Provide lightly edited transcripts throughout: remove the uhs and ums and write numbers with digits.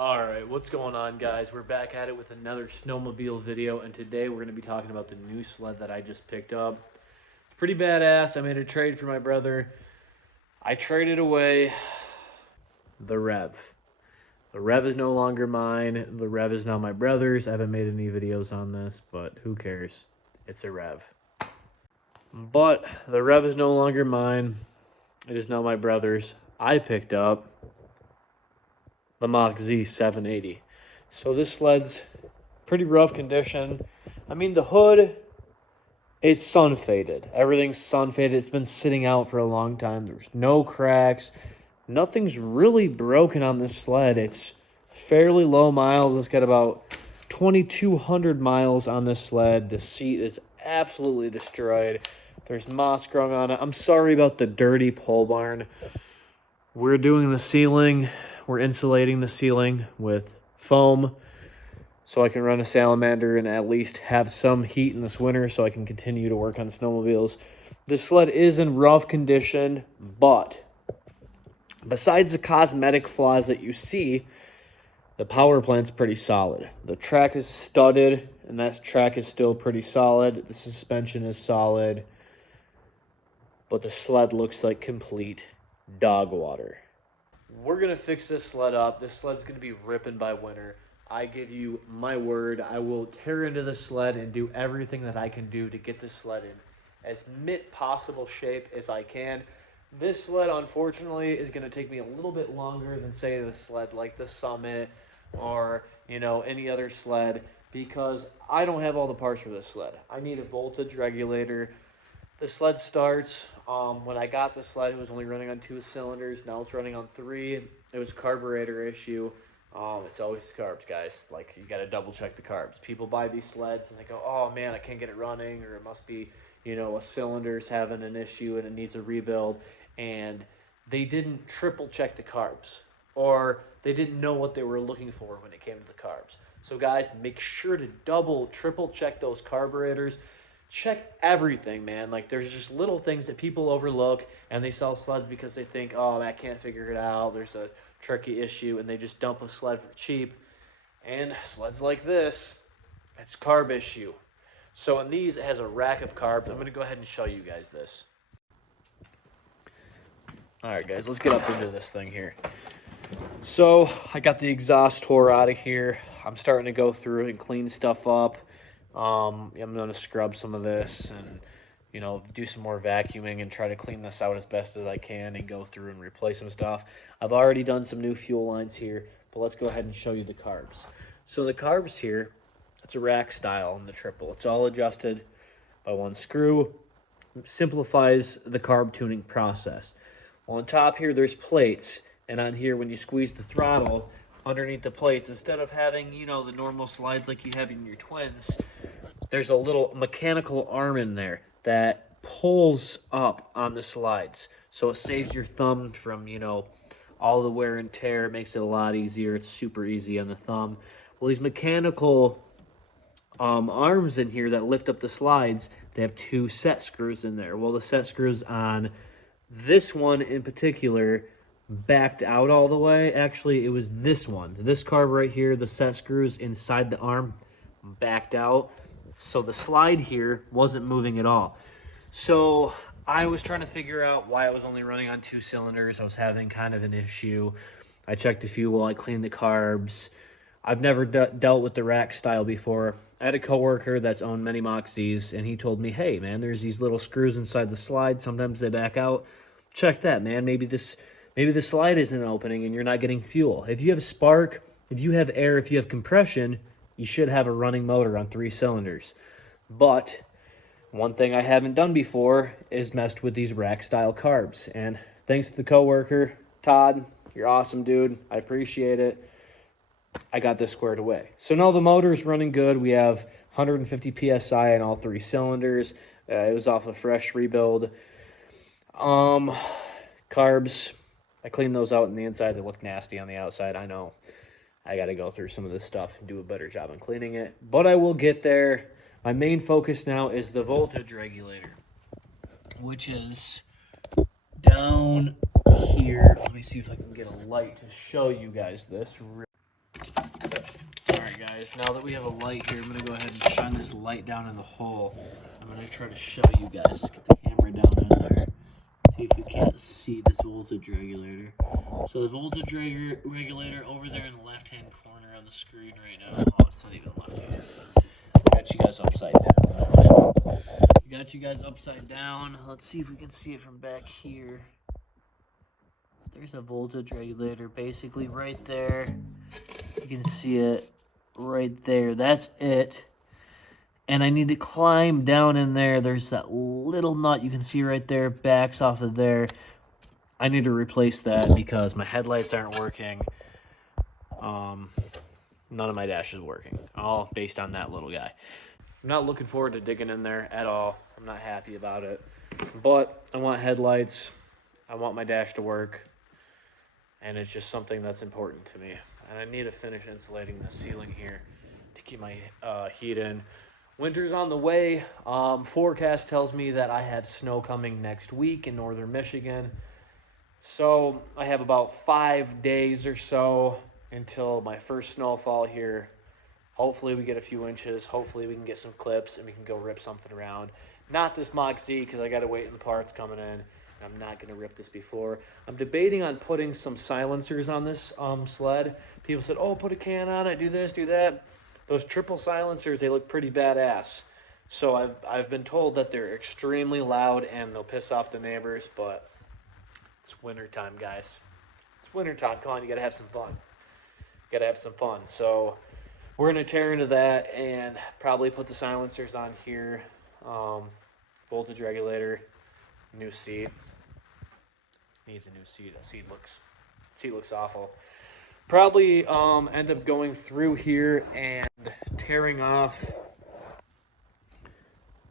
Alright, what's going on, guys? We're back at it with another snowmobile video, and today we're going to be talking about the new sled that I just picked up. It's pretty badass. I made a trade for my brother. I traded away the Rev. The Rev is no longer mine. The Rev is now my brother's. I haven't made any videos on this, but who cares? It's a Rev. But the Rev is no longer mine. It is now my brother's. I picked up the Mach Z 780. So this sled's pretty rough condition. I mean, the hood, it's sun faded. Everything's sun faded. It's been sitting out for a long time. There's no cracks. Nothing's really broken on this sled. It's fairly low miles. It's got about 2,200 miles on this sled. The seat is absolutely destroyed. There's moss growing on it. I'm sorry about the dirty pole barn. We're doing the ceiling. We're insulating the ceiling with foam so I can run a salamander and at least have some heat in this winter so I can continue to work on snowmobiles. This sled is in rough condition, but besides the cosmetic flaws that you see, the power plant's pretty solid. The track is studded, and that track is still pretty solid. The suspension is solid, but the sled looks like complete dog water. We're going to fix this sled up. This sled's going to be ripping by winter. I give you my word. I will tear into the sled and do everything that I can do to get this sled in as mid possible shape as I can. This sled, unfortunately, is going to take me a little bit longer than, say, the sled like the Summit or, any other sled, because I don't have all the parts for this sled. I need a voltage regulator. The sled starts, when I got the sled, it was only running on 2 cylinders. Now it's running on 3. It was a carburetor issue. It's always the carbs, guys. Like, you got to double check the carbs. People buy these sleds and they go, oh man, I can't get it running, or it must be, a cylinder's having an issue and it needs a rebuild. And they didn't triple check the carbs, or they didn't know what they were looking for when it came to the carbs. So guys, make sure to triple check those carburetors. Check everything, man. Like, there's just little things that people overlook, and they sell sleds because they think, oh, I can't figure it out, there's a tricky issue, and they just dump a sled for cheap. And sleds like this, it's carb issue. So in these, it has a rack of carbs. I'm going to go ahead and show you guys this. All right, guys, let's get up into this thing here. So I got the exhaust tore out of here. I'm starting to go through and clean stuff up. I'm going to scrub some of this and, do some more vacuuming and try to clean this out as best as I can and go through and replace some stuff. I've already done some new fuel lines here, but let's go ahead and show you the carbs. So the carbs here, it's a rack style in the triple. It's all adjusted by one screw. It simplifies the carb tuning process. On top here, there's plates, and on here, when you squeeze the throttle, underneath the plates, instead of having, the normal slides like you have in your twins, there's a little mechanical arm in there that pulls up on the slides. So it saves your thumb from, all the wear and tear. It makes it a lot easier. It's super easy on the thumb. Well, these mechanical arms in here that lift up the slides, they have 2 set screws in there. Well, the set screws on this one in particular backed out all the way. Actually, it was this one. This carb right here, the set screws inside the arm backed out. So the slide here wasn't moving at all. So I was trying to figure out why I was only running on 2 cylinders. I was having kind of an issue. I checked the fuel, I cleaned the carbs. I've never dealt with the rack style before. I had a coworker that's owned many Mach Zs, and he told me, hey man, there's these little screws inside the slide. Sometimes they back out. Check that, man. Maybe the slide isn't opening and you're not getting fuel. If you have spark, if you have air, if you have compression, you should have a running motor on 3 cylinders. But one thing I haven't done before is messed with these rack style carbs. And thanks to the coworker, Todd, you're awesome, dude. I appreciate it. I got this squared away. So now the motor is running good. We have 150 PSI in all 3 cylinders. It was off a fresh rebuild. Carbs, I cleaned those out on the inside. They look nasty on the outside. I know. I got to go through some of this stuff and do a better job on cleaning it. But I will get there. My main focus now is the voltage regulator, which is down here. Let me see if I can get a light to show you guys this. guys, now that we have a light here, I'm going to go ahead and shine this light down in the hole. I'm going to try to show you guys. Let's get the camera down in there. See if you can't see this voltage regulator. So the voltage regulator over there in the left-hand corner on the screen right now. Oh, it's not even left. Got you guys upside down. Got you guys upside down. Let's see if we can see it from back here. There's a voltage regulator basically right there. You can see it right there. That's it. And I need to climb down in there. There's that little nut you can see right there, backs off of there. I need to replace that because my headlights aren't working. None of my dash is working, all based on that little guy. I'm not looking forward to digging in there at all. I'm not happy about it. But I want headlights. I want my dash to work. And it's just something that's important to me. And I need to finish insulating the ceiling here to keep my heat in. Winter's on the way. Forecast tells me that I have snow coming next week in northern Michigan. So I have about 5 days or so until my first snowfall here. Hopefully we get a few inches. Hopefully we can get some clips and we can go rip something around. Not this Mach Z because I got to wait in the parts coming in. I'm not going to rip this before. I'm debating on putting some silencers on this sled. People said, oh, put a can on it, do this, do that. Those triple silencers, they look pretty badass. So I've been told that they're extremely loud and they'll piss off the neighbors, but it's winter time, guys. It's winter time. Come on, you got to have some fun. Got to have some fun. So we're going to tear into that and probably put the silencers on here. Voltage regulator, new seat. Needs a new seat. That seat looks awful. Probably end up going through here and tearing off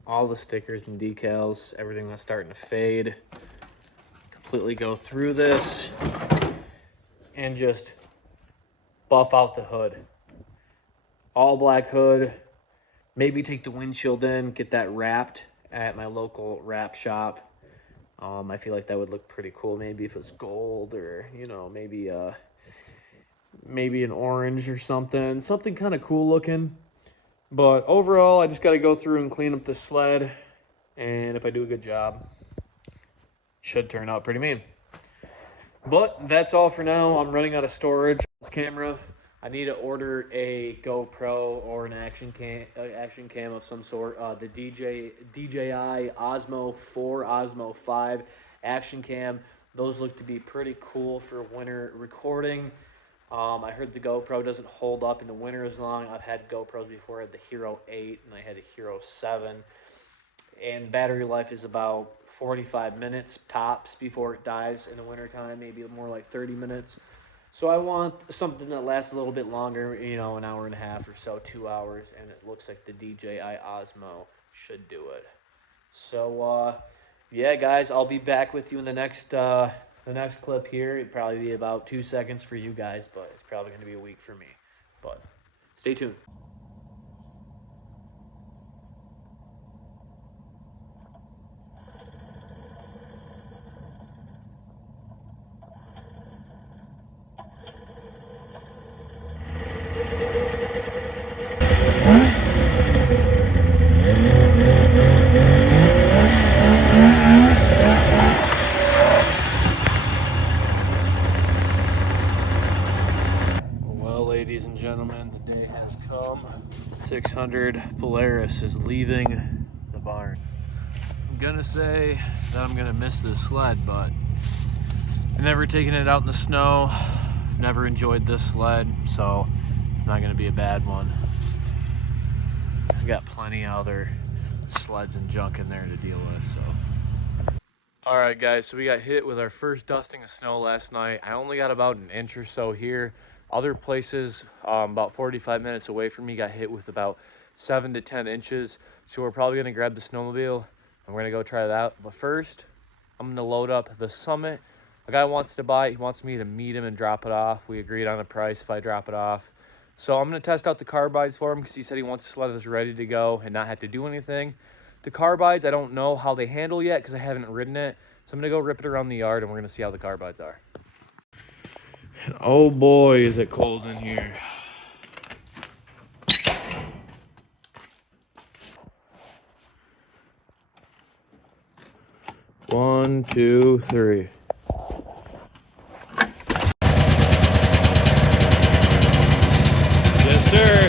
all the stickers and decals, everything that's starting to fade. Completely go through this and just buff out the hood. All black hood. Maybe take the windshield in, get that wrapped at my local wrap shop. I feel like that would look pretty cool. Maybe if it's gold or, you know, maybe an orange or something kind of cool looking. But overall, I just got to go through and clean up the sled. And if I do a good job, should turn out pretty mean. But that's all for now. I'm running out of storage on this camera. I need to order a GoPro or an action cam of some sort. The DJI Osmo 4, Osmo 5 action cam. Those look to be pretty cool for winter recording. I heard the GoPro doesn't hold up in the winter as long. I've had GoPros before. I had the Hero 8 and I had a Hero 7. And battery life is about 45 minutes tops before it dies in the wintertime, maybe more like 30 minutes. So I want something that lasts a little bit longer, you know, an hour and a half or so, 2 hours, and it looks like the DJI Osmo should do it. So, yeah, guys, I'll be back with you in the next clip here. It'll probably be about 2 seconds for you guys, but it's probably going to be a week for me. But stay tuned. Ladies and gentlemen, the day has come. 600 Polaris is leaving the barn. I'm gonna say that I'm gonna miss this sled, but I've never taken it out in the snow. I've never enjoyed this sled, so it's not gonna be a bad one. I've got plenty of other sleds and junk in there to deal with, so. All right, guys, so we got hit with our first dusting of snow last night. I only got about an inch or so here. Other places about 45 minutes away from me got hit with about 7 to 10 inches. So we're probably gonna grab the snowmobile and we're gonna go try that out. But first, I'm gonna load up the Summit. A guy wants to buy it. He wants me to meet him and drop it off. We agreed on a price if I drop it off. So I'm gonna test out the carbides for him because he said he wants a sled that's ready to go and not have to do anything. The carbides, I don't know how they handle yet because I haven't ridden it. So I'm gonna go rip it around the yard and we're gonna see how the carbides are. Oh boy, is it cold in here. 1, 2, 3. Yes, sir.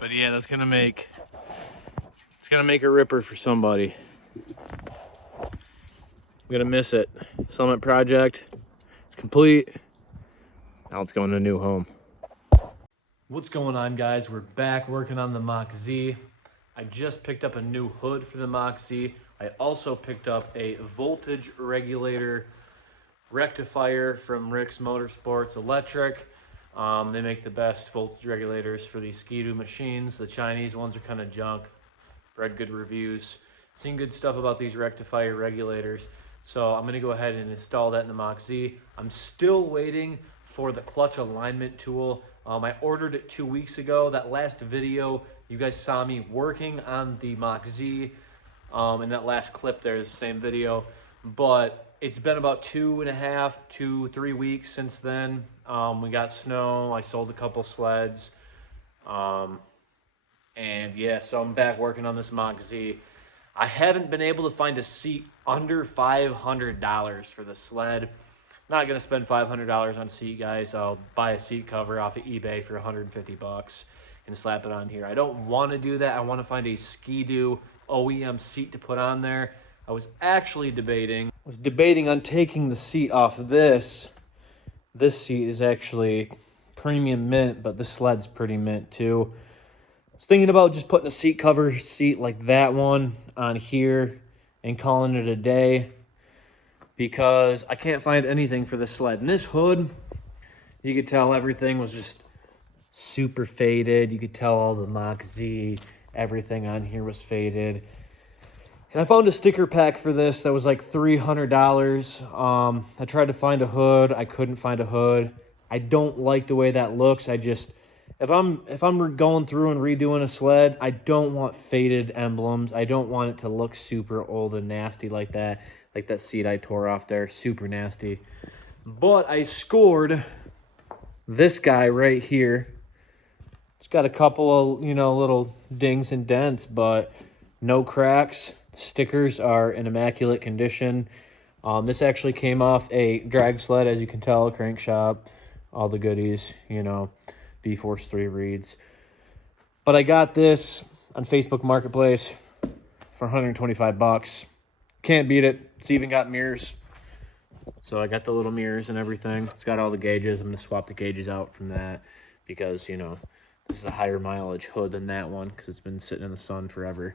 But yeah, that's gonna make a ripper for somebody. I'm gonna miss it. Summit project, it's complete. Now it's going to a new home. What's going on, guys? We're back working on the Mach Z. I just picked up a new hood for the Mach Z. I also picked up a voltage regulator rectifier from Rick's Motorsports Electric. They make the best voltage regulators for these Ski-Doo machines. The Chinese ones are kind of junk. Read good reviews. Seen good stuff about these rectifier regulators. So I'm going to go ahead and install that in the Mach Z. I'm still waiting for the clutch alignment tool. I ordered it 2 weeks ago. That last video, you guys saw me working on the Mach Z. In that last clip there is the same video. But it's been about 2.5 to 3 weeks since then. We got snow. I sold a couple sleds. And yeah, so I'm back working on this Mach Z. I haven't been able to find a seat under $500 for the sled. Not gonna spend $500 on a seat, guys. I'll buy a seat cover off of eBay for 150 bucks and slap it on here. I don't want to do that. I want to find a Ski-Doo OEM seat to put on there. I was actually debating on taking the seat off of this. This seat is actually premium mint, but the sled's pretty mint too. I was thinking about just putting a seat cover seat like that one on here and calling it a day, because I can't find anything for the sled. And this hood, you could tell everything was just super faded. You could tell all the Mach Z, everything on here was faded. And I found a sticker pack for this that was like $300. I tried to find a hood. I couldn't find a hood. I don't like the way that looks. If I'm going through and redoing a sled, I don't want faded emblems. I don't want it to look super old and nasty like that seat I tore off there, super nasty. But I scored this guy right here. It's got a couple of, little dings and dents, but no cracks. Stickers are in immaculate condition. This actually came off a drag sled, as you can tell, crank shop, all the goodies, V-Force 3 reeds. But I got this on Facebook Marketplace for 125 bucks. Can't beat it. It's even got mirrors. So I got the little mirrors and everything. It's got all the gauges. I'm going to swap the gauges out from that because, this is a higher mileage hood than that one because it's been sitting in the sun forever.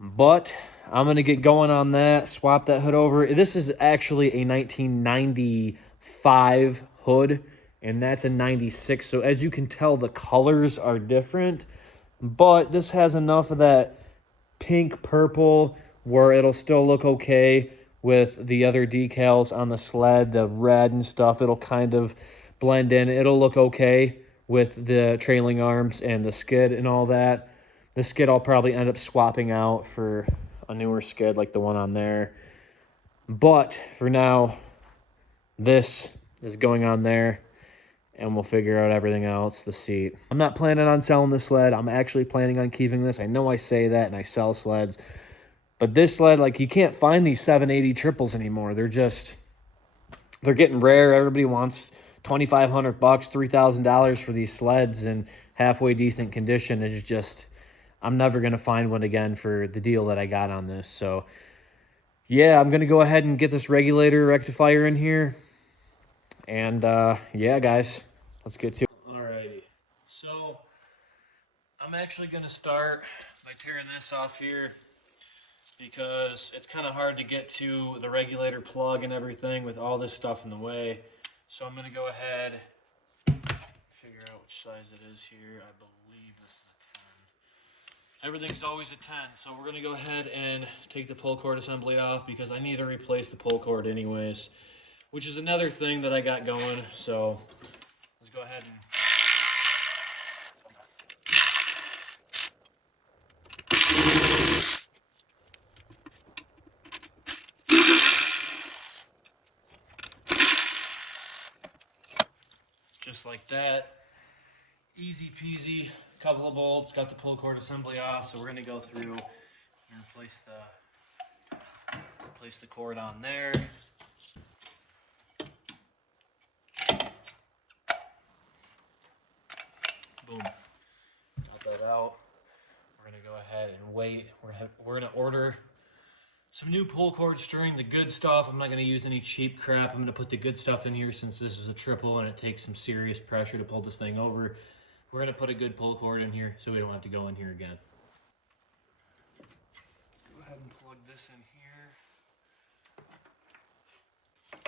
But I'm going to get going on that, swap that hood over. This is actually a 1995 hood, and that's a 96. So as you can tell, the colors are different. But this has enough of that pink purple where it'll still look okay with the other decals on the sled, the red and stuff. It'll kind of blend in. It'll look okay with the trailing arms and the skid and all that. The skid I'll probably end up swapping out for a newer skid like the one on there. But for now, this is going on there, and we'll figure out everything else, the seat. I'm not planning on selling this sled. I'm actually planning on keeping this. I know I say that and I sell sleds, but this sled, you can't find these 780 triples anymore. They're getting rare. Everybody wants $2,500 bucks, $3,000 for these sleds in halfway decent condition. It's just, I'm never going to find one again for the deal that I got on this. So yeah, I'm going to go ahead and get this regulator rectifier in here. And yeah, guys, let's get to it. Alrighty. So I'm I'm actually going to start by tearing this off here because it's kind of hard to get to the regulator plug and everything with all this stuff in the way. So I'm going to go ahead, figure out which size it is here. I believe this is a 10. Everything's always a 10, so we're going to go ahead and take the pull cord assembly off because I need to replace the pull cord anyways, which is another thing that I got going. So let's go ahead and just like that. Easy peasy, couple of bolts, got the pull cord assembly off, so we're gonna go through and replace the cord on there. Boom, got that out. We're gonna go ahead and wait. We're gonna order some new pull cord string, the good stuff. I'm not gonna use any cheap crap. I'm gonna put the good stuff in here since this is a triple and it takes some serious pressure to pull this thing over. We're gonna put a good pull cord in here so we don't have to go in here again. Let's go ahead and plug this in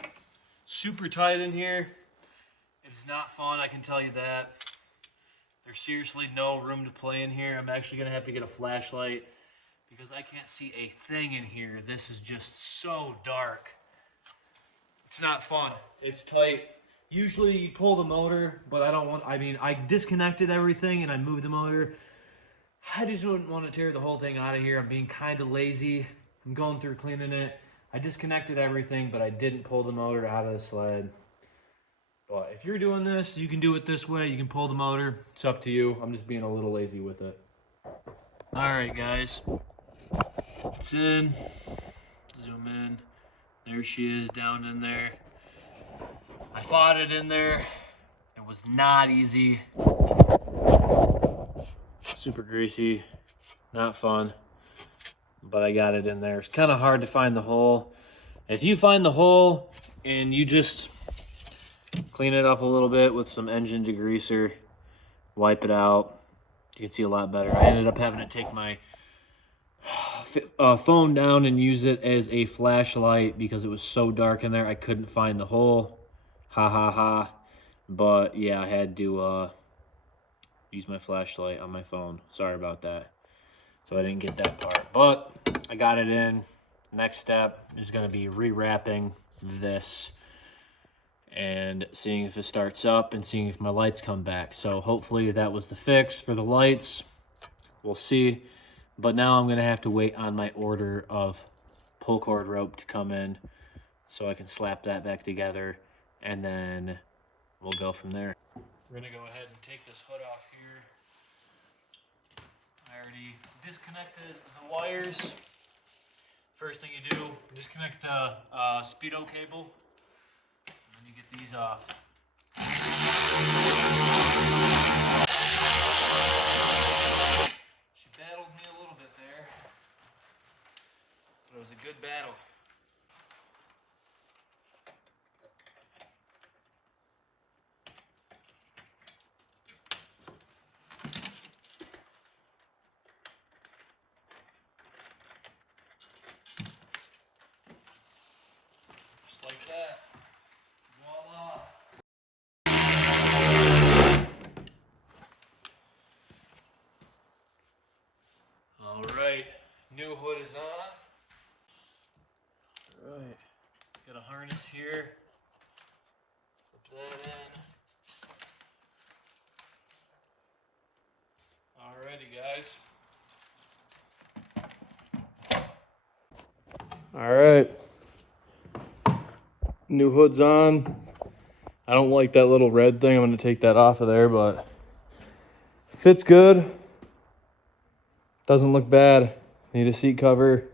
here. Super tight in here. It's not fun, I can tell you that. There's seriously no room to play in here. I'm actually gonna have to get a flashlight because I can't see a thing in here. This is just so dark. It's not fun. It's tight. Usually you pull the motor, but I disconnected everything and I moved the motor. I just wouldn't want to tear the whole thing out of here. I'm being kind of lazy. I'm going through cleaning it. I disconnected everything, but I didn't pull the motor out of the sled. But if you're doing this, you can do it this way. You can pull the motor. It's up to you. I'm just being a little lazy with it. All right, guys. It's in. Zoom in. There she is down in there. I fought it in there. It was not easy. Super greasy. Not fun. But I got it in there. It's kind of hard to find the hole. If you find the hole and you just clean it up a little bit with some engine degreaser, wipe it out, you can see a lot better. I ended up having to take my phone down and use it as a flashlight because it was so dark in there I couldn't find the hole. Ha ha ha. But yeah, I had to use my flashlight on my phone. Sorry about that. So I didn't get that part, but I got it in. Next step is going to be rewrapping this and seeing if it starts up and seeing if my lights come back. So hopefully that was the fix for the lights. We'll see. But now I'm going to have to wait on my order of pull cord rope to come in so I can slap that back together, and then we'll go from there. We're going to go ahead and take this hood off here. I already disconnected the wires. First thing you do, disconnect the speedo cable, and then you get these off. She battled me a little bit there, but it was a good battle. Just like that. Voila. All right, new hood is on. All right, got a harness here. Put that in. Alrighty, guys. All right, new hood's on. I don't like that little red thing. I'm gonna take that off of there, but fits good. Doesn't look bad. Need a seat cover.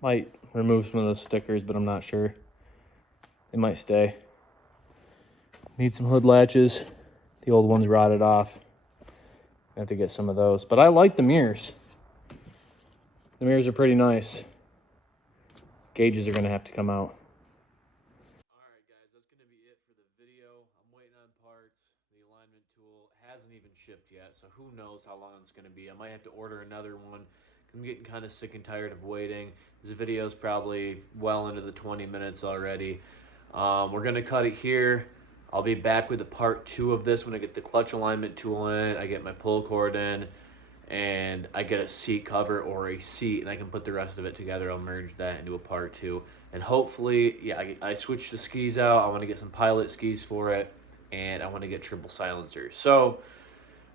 Might remove some of those stickers, but I'm not sure. They might stay. Need some hood latches. The old ones rotted off. I have to get some of those. But I like the mirrors. The mirrors are pretty nice. Gauges are going to have to come out. Alright guys, that's going to be it for the video. I'm waiting on parts. The alignment tool hasn't even shipped yet. who knows how long it's going to be. I might have to order another one. I'm getting kind of sick and tired of waiting. This video is probably well into the 20 minutes already. We're going to cut it here. I'll be back with the part 2 of this when I get the clutch alignment tool in, I get my pull cord in, and I get a seat cover or a seat, and I can put the rest of it together. I'll merge that into a part 2. And hopefully, yeah, I switched the skis out. I want to get some pilot skis for it, and I want to get triple silencers. So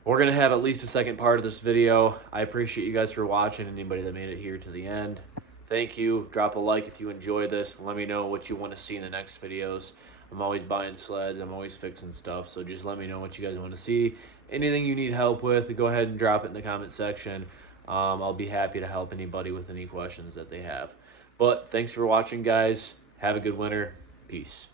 we're going to have at least a second part of this video. I appreciate you guys for watching, anybody that made it here to the end. Thank you. Drop a like if you enjoy this. Let me know what you want to see in the next videos. I'm always buying sleds. I'm always fixing stuff. So just let me know what you guys want to see. Anything you need help with, go ahead and drop it in the comment section. I'll be happy to help anybody with any questions that they have. But thanks for watching, guys. Have a good winter. Peace.